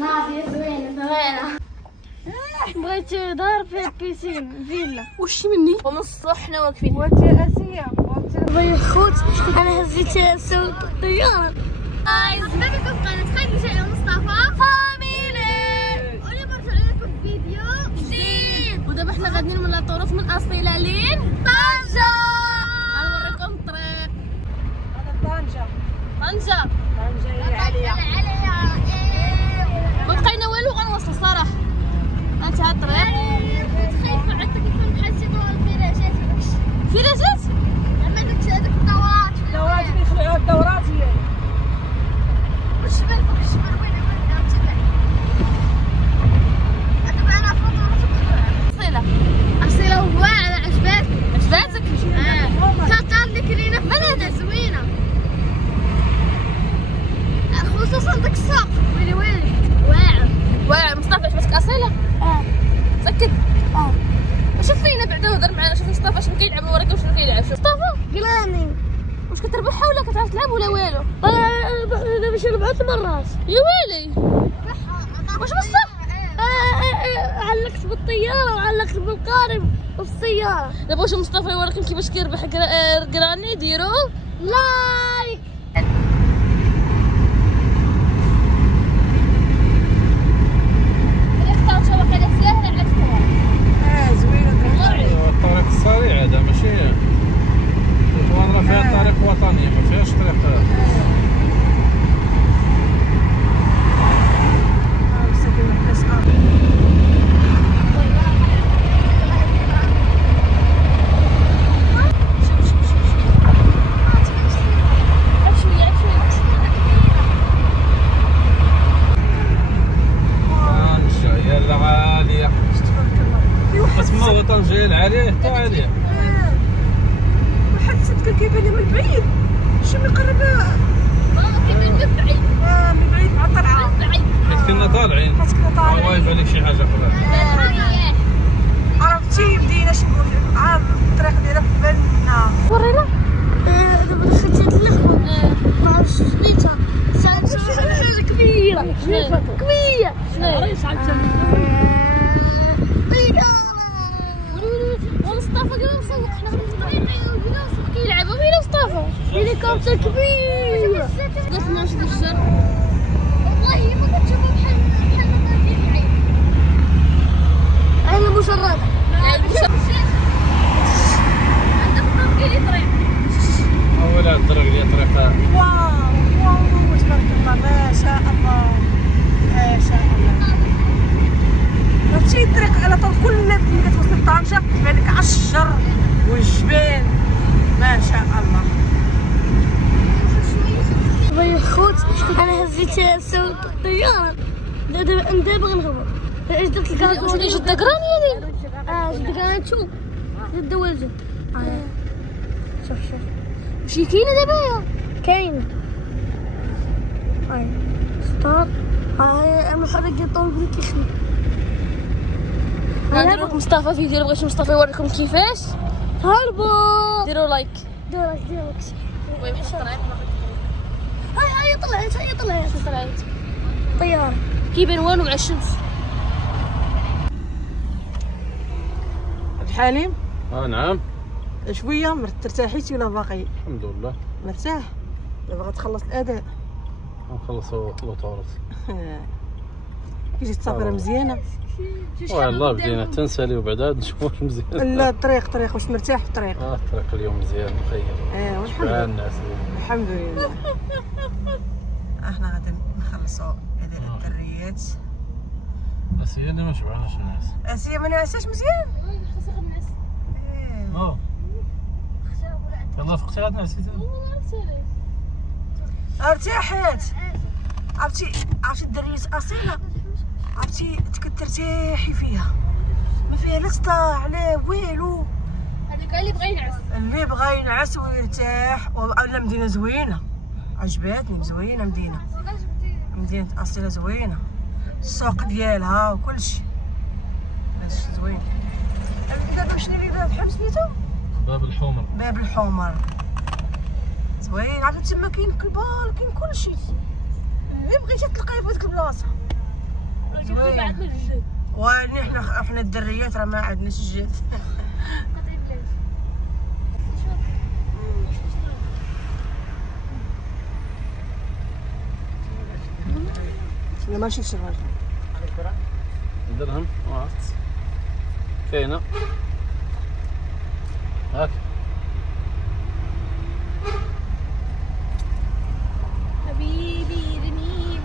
ناضية زوينة. بغيت دار فيها بيسين فيلا. وش مني؟ ومن الصبح حنا واقفين. وانت اسيا بغي خوت انا هزيت سوق الطيارة. ما بكم قناة خديجة ومصطفى فاميلي، واليوم رجعنا لكم فيديو جديد. ودابا حنا غاديين من لاطوروس من أصيلة لين طنجة. غنوريكم الطريق. هذا طنجة. طنجة هي عليا. ما بقينا والو غنوصل صراحة. انت هاد الطريق كنت خايفة عندك يكون بحال شي طوال الفراجات وداكشي. فراجات؟ زعما داك الدورات. الدورات اللي يخلعوها الدورات هي. والشمال فوق الشمال وين تبع. دابا انا في أصيلة. أصيلة واعرة عجباتني. عجباتك؟ كاكار اللي كاينة في مدينة زوينة. خصوصا داك السوق ويلي واعر. مصطفى عجبتك أصيلة؟ متأكد؟ شوف فينا بعدا وهضر معنا. شوف مصطفى شنو كيلعب نوريكم شنو كيلعب. شوف مصطفى قلاني واش كتربحها ولا كتعرف تلعب ولا والو؟ انا باش 4 مرات. يا ويلي واش بصح؟ علقت بالطيارة وعلقت بالقارب وفي السيارة. دابا واش مصطفى يوريكم كيفاش كيربح قراني ديروا لايك. الطريق السريع هذا ماشي والله فيها طريق وطني ما فيهاش طريق طنجة يا العالية. اسمها هو طنجة العالية حتى عالية. واحد صدق كيبان من بعيد شي مقربة. كيبان من بعيد. من بعيد مع الطلعة. حيت كنا طالعين. الله يبان لك شي حاجة أخرى. عرفتي مدينة شنقول عام الطريق ديالها في بالنا. ورينا دابا دخلت هاد اللخبة ما عرفتش سميتها. حاجة كبيرة كبيرة. ومصطفى قال نسوق حنا في الطريق كيلعبوا فينا مصطفى. هليكوبتر كبير. قلت لنا واش الجر والله ما كنشوفو بحال المطار ديال العين. انا مشردة. عندك الطريق ديال الطريق. أولا الطريق ديال طريق. واو تبارك الله ما شاء الله ما شاء الله. عرفتي الطريق على طول كل ملي كتوصل لطنجة كتبان لك عالشجر والجبال ما شاء الله. بغي خوت انا هزيت سوق الطيارة. دابا غنهبط. درت الكاكو. واش اللي جد قراني هذه؟ جد كانت شوف جد والجد. شوف وشي كاينه دابا كاينة. هاي ستار. هاي المحرك يطول بلي كيخدم. نديرو لكم مصطفى فيديو اللي بغيتو مصطفى يوريكم كيفاش. هربوا. ديروا لايك. ديرك المهم شي الطريق هاي طلعت طيارة. كيبان والو مع الشمس. الحليم نعم. شوية ترتاحيتي ولا باقي؟ الحمد لله مرتاح. دابا غتخلص الأداء. غنخلصوا لوطوروس. كي جيت السفرة مزيانة. والله بدينا تنسالي وبعدا نشوف واش مزيان. لا الطريق واش مرتاح في الطريق؟ الطريق اليوم مزيان مخير. والحمد لله. الناس الحمد لله. احنا غادي نخلصوا هذه الدريات. اسيا اللي ما شبعناش الناس. اسيا ما نعساش مزيان. يلاه فقتي غتنعسي. ارتاحت. عرفتي الدريات اصيله. عرفتي كترتاحي فيها ما فيها لا صداع لا والو. هذاك اللي بغى ينعس ويرتاح. ولا مدينه زوينه عجباتني. زوينه مدينه اصيله زوينه. السوق ديالها وكلشي زوين. دابا مشينا لباب بحال سميتو باب الحمر زوين. عرفتي تما كاين كلبال كاين كلشي. اللي بغيتي تلقاي في هذيك البلاصه زوين. وحنا الدريات راه ما عندناش الجهد. انا ما نشوفش الراجل. درهم كاينه هاك. حبيبي رميلي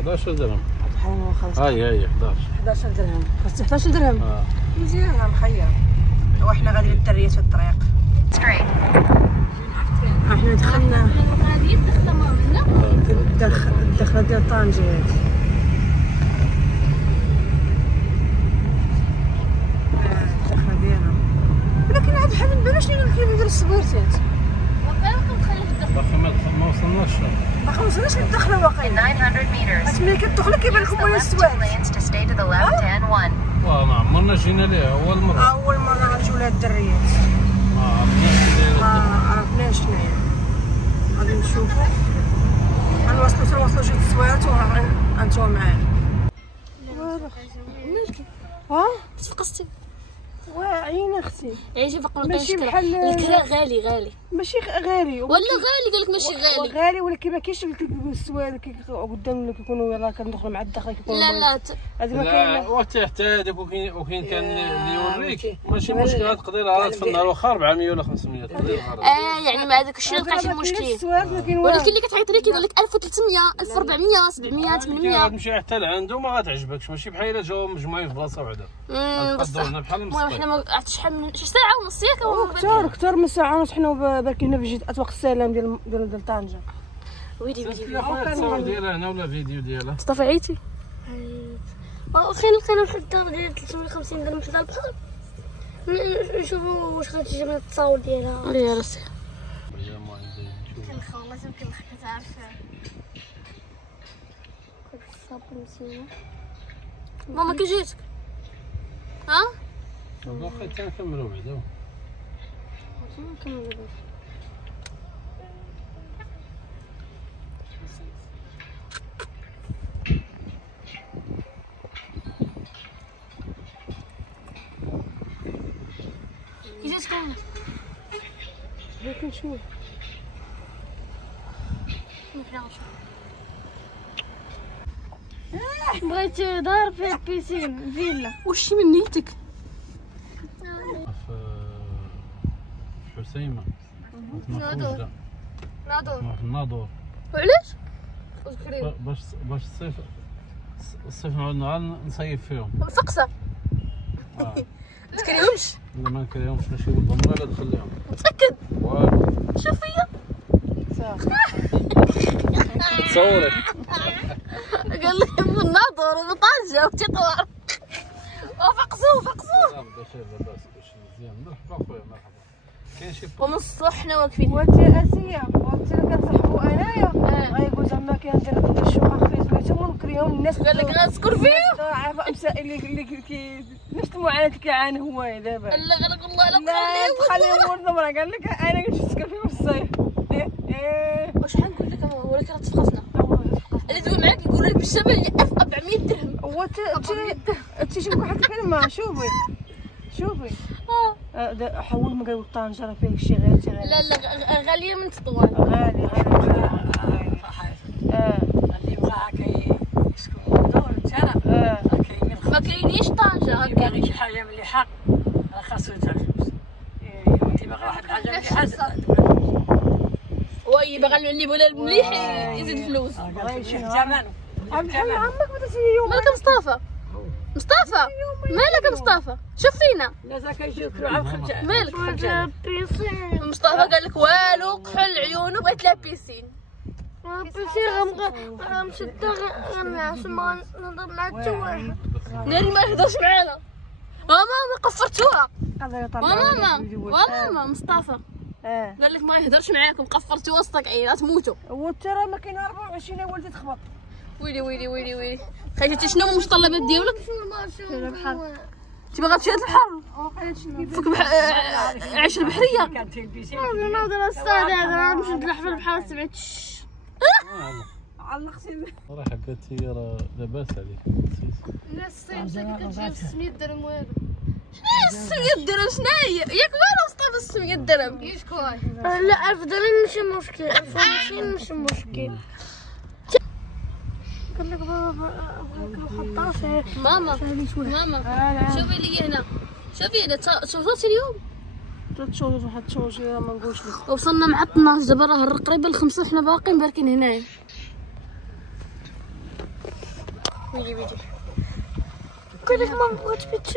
11 درهم. بحال خلاص هاي 11 درهم. خاص 11 درهم. مزيان مخيره. وحنا غاديين للدريات في الطريق. احنا دخلنا هذه الدخله مالنا الدخله ديال طنجة هذه. الدخله ديالنا ولكن عاد بحال ما بانش لينا كيف ندير السبورتات. باقي ما وصلناش. باقي ما وصلناش للدخله واقيلا. 900 متر. ملي كتدخل كيبان لكم وين السواد. ما عمرنا جينا ليه أول مرة غنجيو لهاد الدريات. ما عرفناش حنايا. غادي نشوفو غنوصلو جوج السوايعات وغنتو معانا. مالك ها تفقستي واعيين اختي. عيشي فقط ماشي بحال الكرا غالي ماشي غالي ولا غالي قالك ماشي غالي غالي ولكن ما كاينش السواد قدام كيكونوا يلاه كندخلوا مع الدخله كيكونوا لا هذه ما كاين. وتحتاجك وكاين كان اللي يوريك ماشي مشكل. تقدر عاد في النهار واخا 400 ولا 500 تقدر. يعني مع داك الشيء لقيتي المشكل. ولكن اللي كتعيط ليه كيقول لك 1300 1400 700 800. غتمشي حتى لعنده ما غتعجبكش. ماشي بحال الا جاو مجموعين في بلاصه وحده. غتقدرنا بحال المهم حنا ما عرفتش شحال من شي ساعه ونص ياك اكثر من ساعه ونص. حنا باقي هنا في جهه اطوق السلام ديال طنجة. ويلي التصاور ديالها هنا ولا فيديو ديالها. مصطفى عيتي لقينا واحد الدار ديال 350 درهم حدا البحر. نشوفوا واش غتجيب لنا التصاور ديالها. يا راسي كنخلص يمكن كتعرف الصابر مسينا. ماما كي جيتك ها واخا تنكملوا بعدا. نكملوا دابا. كي جاتك انا هاك نشوف. بغيت دار فيها بيسين فيلا. واش من نيتك؟ في حسيمه نادور في الناظور. وعلاش؟ باش الصيف نعود نصيف فيهم. فقسه تكريهمش. لا ما نكريهمش ماشي ولدهم ولا تخليهم. متاكد؟ شوف فيا تصوري قال لك في الناظور وبطنجة وتطوار وفقسوه لاباس كلشي مزيان. مرحبا خويا مرحبا. كاين شي ومن الصبح حنا واقفين. وانت اسيه وانت اللي كنصاحبوا انايا غايقول زعما كندير الشقق في سميتهم ونكريهم الناس. قال لك غنسكر فيهم. عارفه مسائل اللي نفس المعاناه اللي كيعاني هو دابا. لا غير والله لا تخليه ورده مرة قال لك انا كنت نسكر فيه في الصيف. وشحال نقول لك ولكن راه تفقسنا. اللي دوي معاك يقول لك بالشمال 1400 درهم. هو انت شوف واحد الكلمه. شوفي حول ما قالوا طنجة راه فيه شي غالي. لا غاليه من تطوان. غالي اللي بغاها كيسكن دور تاعنا كاينين ما كاينينش طنجة هكا. باغي شي حاجه مليحه راه خاصو يدفع فلوس. انت باغا واحد الحاجه مليحه وي باغا اللي بولا المليح يزيد فلوس. بغا شي ثمن بحال عمك ما تجي يوم. مالك مصطفى مالك مصطفى شوف فينا. الناس كيجيو عام خرج مالك مصطفى قال لك والو كحل عيونه بغيت لها بيسين. بيسين غنمشد غنعس ما نهضر مع حتى واحد. ناري ما يهضرش معانا. ماما قفرتوها. ماما مصطفى قال لك ما يهضرش معاكم قفرتوها وسطك عينات تموتوا. هو انت راه ما كاين 24 ولدي تخبط. ويلي خرجتي شنو متطلبات ديالك؟ انت باغا تمشي للبحر فوق عيش البحريه نقدر استاذ هذا نمشي نروح في البحر سمعت علقتي راه حباتي راه لاباس عليك. الناس الصيف كتجيب 600 درهم والو. شناهي 600 درهم شناهي ياك والو مصطفى 600 درهم شكون؟ لا 1000 درهم ماشي مشكل 1200 ماشي مشكل. قال لك بابا بغيت الخطاف ماما شوفي لي هنا شوفي هنا صوتي اليوم 3 شهور واحد شهور ما نقولش لك. وصلنا مع 12 دابا راه قريبه ل5 وحنا باقيين باركين هنايا. ويجي قال لك ما بغيتش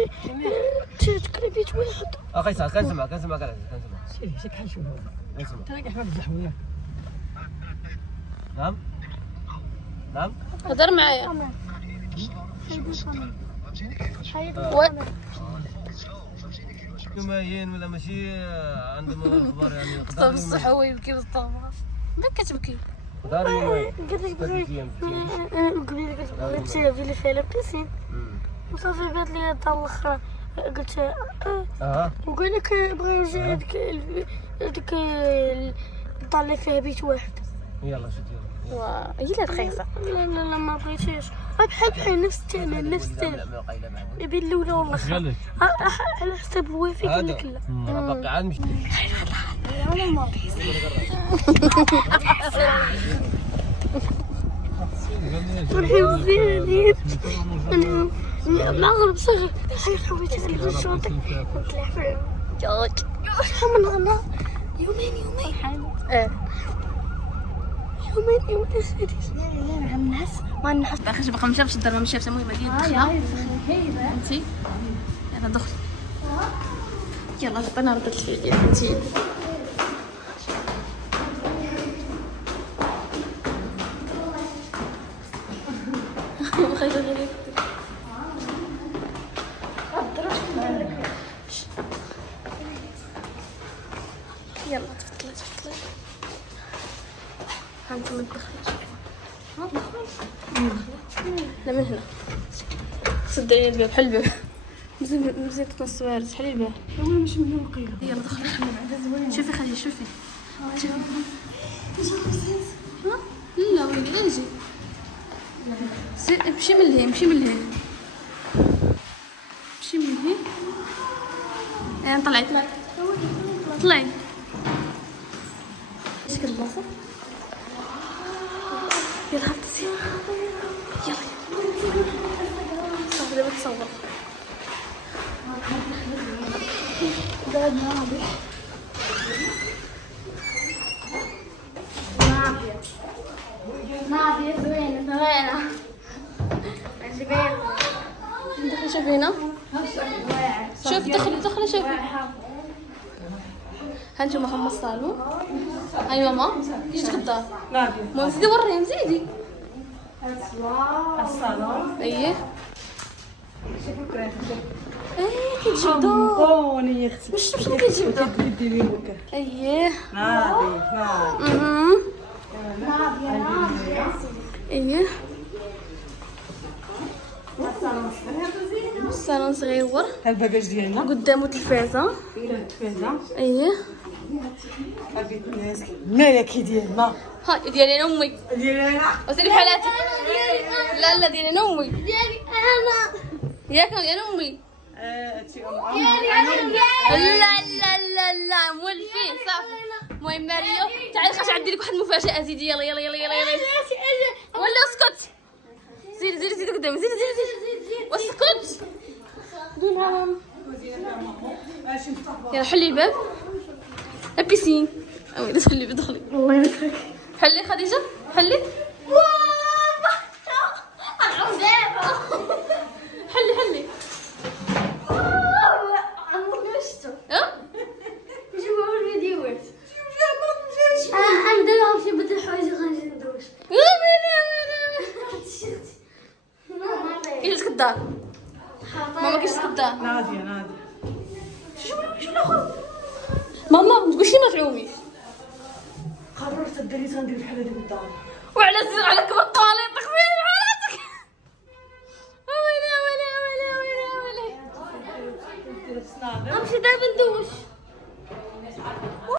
تكري بيت واحد. اخي ساعه كنسمع كنسمع شي كحل شوف كنسمع. تلاقي احمد الزحويه. نعم هضر معايا يومين ولا ماشي عندهم الاخبار يعني مصطفى الصح هو يبكي مصطفى ما كتبكي دار يومين قلت لك بغيت نمشي في فيها بيسين وصافي قالت لي الدار الاخرى قلت وقال لك بغا يرجع هذيك الدار اللي فيها بيت واحد. يلا شد يلا هي اللي رخيصه. لا ما بغيتيش بحال نفس الثمن نفس الثمن نبي الاولى والله قالك على حساب الوافي قال لك لا انا باقي عاد مش فرحي مزيانين مع غرب صغير حيت حويت على الشنطة ونطلع في شحال من غلا يومين يومين سيدي مع الناس ما الناس باقي باقا مشى الدار ما مشى المهم مدينة دخله فهمتي يلا دخلي يلا انا ردت لي فهمتي يلا تفضلي هانتم تدخلي لا من هنا صدقني الباب حل الباب مزيان تنص وارد حلي الباب مش من القيله. يلا دخلي شوفي خلي شوفي ها لا ويلي لا نجي امشي من لهيه امشي من لهيه يعني طلعي ايش كل البلاصه يلا هبطي يلا صافي دابا تصور نافية زوينة دخلي شوفي هنا شوفي دخلي شوفي هانتوما هما الصالون هاي ماما كيش تقدر ما زيدي وريهم زيدي الصالون ايه كيتجبدو كوني اختي مش كيتجبدو ديري بك ايه ناضي ايه الصالون صغيور الباكاج ديالنا قدامو تلفازه التلفازه ايه البيت الناس الملكي ديالنا ها ديالي انا امي ديالنا وسيري بحالاتك لا ديالي انا امي ديالي انا ياك ديال امي لا مولفين صافي المهم ماريو تعالي خاش عندي لك واحد المفاجاه زيدي يلا ولا اسكت زيدي قدامي زيدي واسكت يلا حلي الباب البيسين ويلي دخلي دخلي الله يرحمك حلي خديجه حلي حلي كيفاش تقدر ماما كيفاش تقدر ناديه شو ماما ما تقولش لي ما تعوميش قررت ديري تندير بحال هذيك الدار وعلى كبر